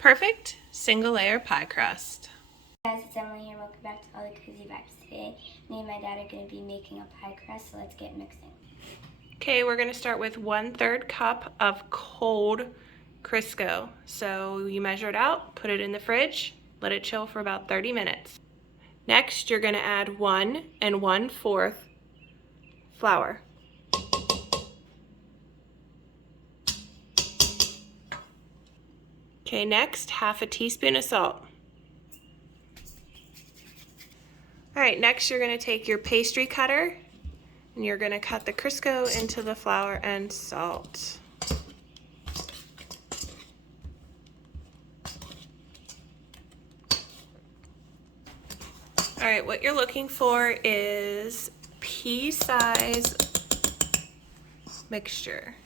Perfect single layer pie crust. Hey guys, it's Emily here. Welcome back to All the Cozy Vibes. Today, me and my dad are going to be making a pie crust, so let's get mixing. Okay, we're going to start with 1/3 cup of cold Crisco. So you measure it out, put it in the fridge, let it chill for about 30 minutes. Next, you're going to add 1 1/4 flour. Okay, next, 1/2 teaspoon of salt. All right, next you're going to take your pastry cutter and you're going to cut the Crisco into the flour and salt. All right, what you're looking for is pea-size mixture.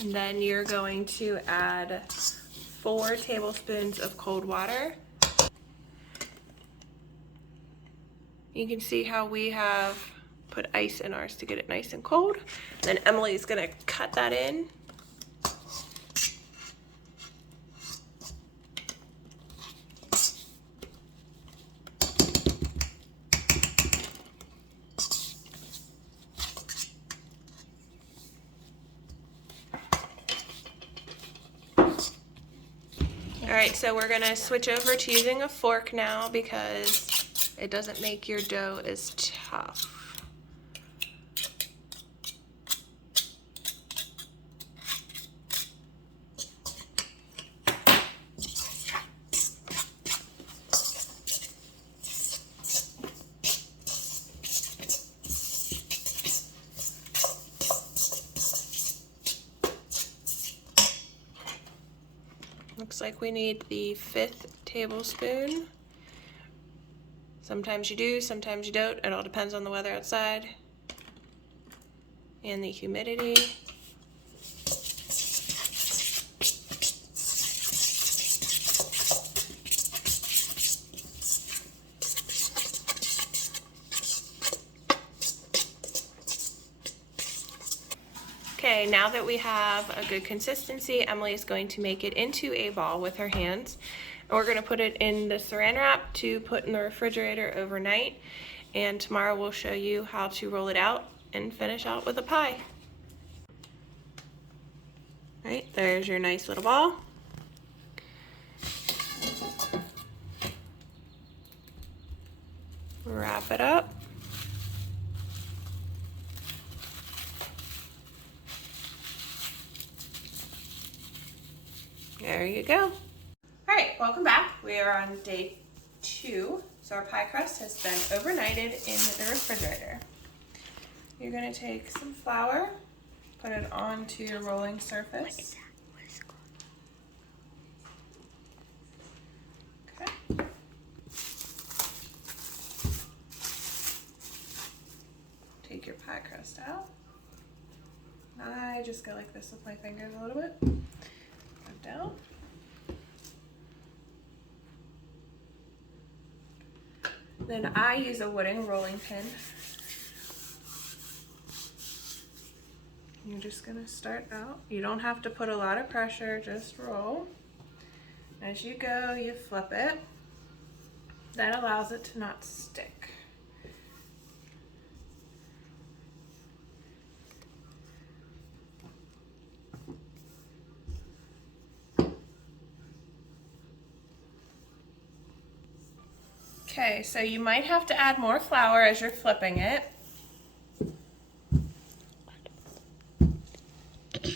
And then you're going to add 4 tablespoons of cold water. You can see how we have put ice in ours to get it nice and cold. Then Emily's gonna cut that in. All right, so we're gonna switch over to using a fork now because it doesn't make your dough as tough. Looks like we need the 5th tablespoon. Sometimes you do, sometimes you don't. It all depends on the weather outside and the humidity. Okay, now that we have a good consistency, Emily is going to make it into a ball with her hands. And we're going to put it in the saran wrap to put in the refrigerator overnight. And tomorrow we'll show you how to roll it out and finish out with a pie. All right, there's your nice little ball. Wrap it up. There you go. All right, welcome back. We are on day 2. So our pie crust has been overnighted in the refrigerator. You're gonna take some flour, put it onto your rolling surface. Okay. Take your pie crust out. I just go like this with my fingers a little bit. Down. Then I use a wooden rolling pin. You're just gonna start out. You don't have to put a lot of pressure, just roll. As you go, you flip it. That allows it to not stick. Okay, so you might have to add more flour as you're flipping it.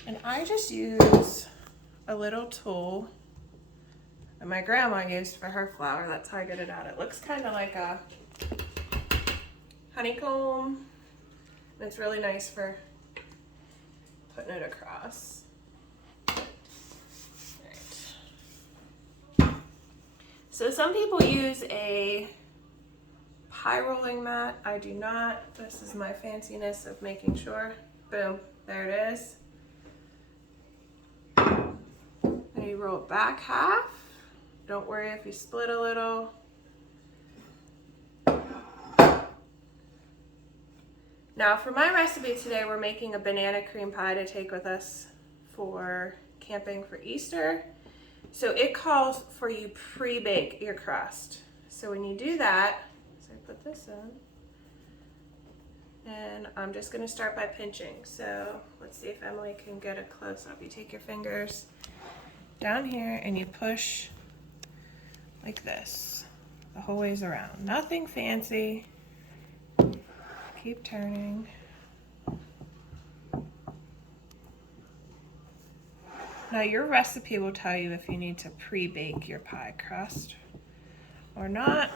And I just use a little tool that my grandma used for her flour. That's how I get it out. It looks kind of like a honeycomb. And it's really nice for putting it across. So some people use a pie rolling mat. I do not. This is my fanciness of making sure. Boom, there it is. And you roll it back half. Don't worry if you split a little. Now for my recipe today, we're making a banana cream pie to take with us for camping for Easter. So it calls for you pre-bake your crust. So when you do that, so I put this in, and I'm just gonna start by pinching. So let's see if Emily can get a close up. You take your fingers down here and you push like this the whole ways around. Nothing fancy. Keep turning. Now your recipe will tell you if you need to pre-bake your pie crust or not.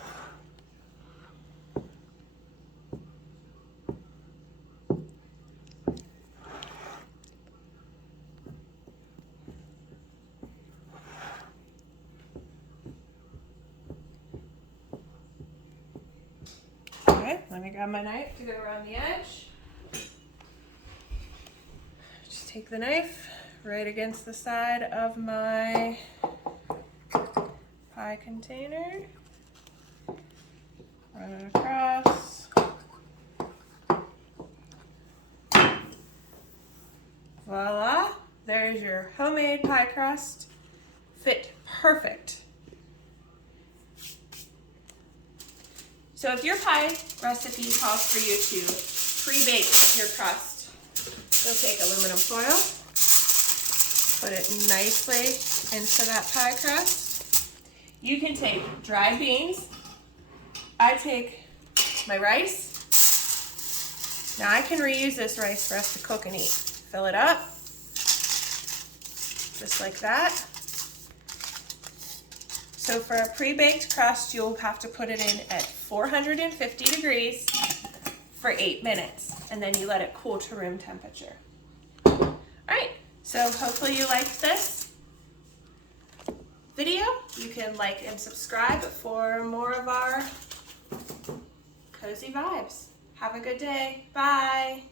Okay, let me grab my knife to go around the edge. Just take the knife right against the side of my pie container. Run it across. Voila, there's your homemade pie crust. Fit perfect. So if your pie recipe calls for you to pre-bake your crust, you'll take aluminum foil, put it nicely into that pie crust. You can take dried beans. I take my rice. Now I can reuse this rice for us to cook and eat. Fill it up, just like that. So for a pre-baked crust, you'll have to put it in at 450 degrees for 8 minutes, and then you let it cool to room temperature. All right, so hopefully you liked this video. You can like and subscribe for more of our cozy vibes. Have a good day. Bye.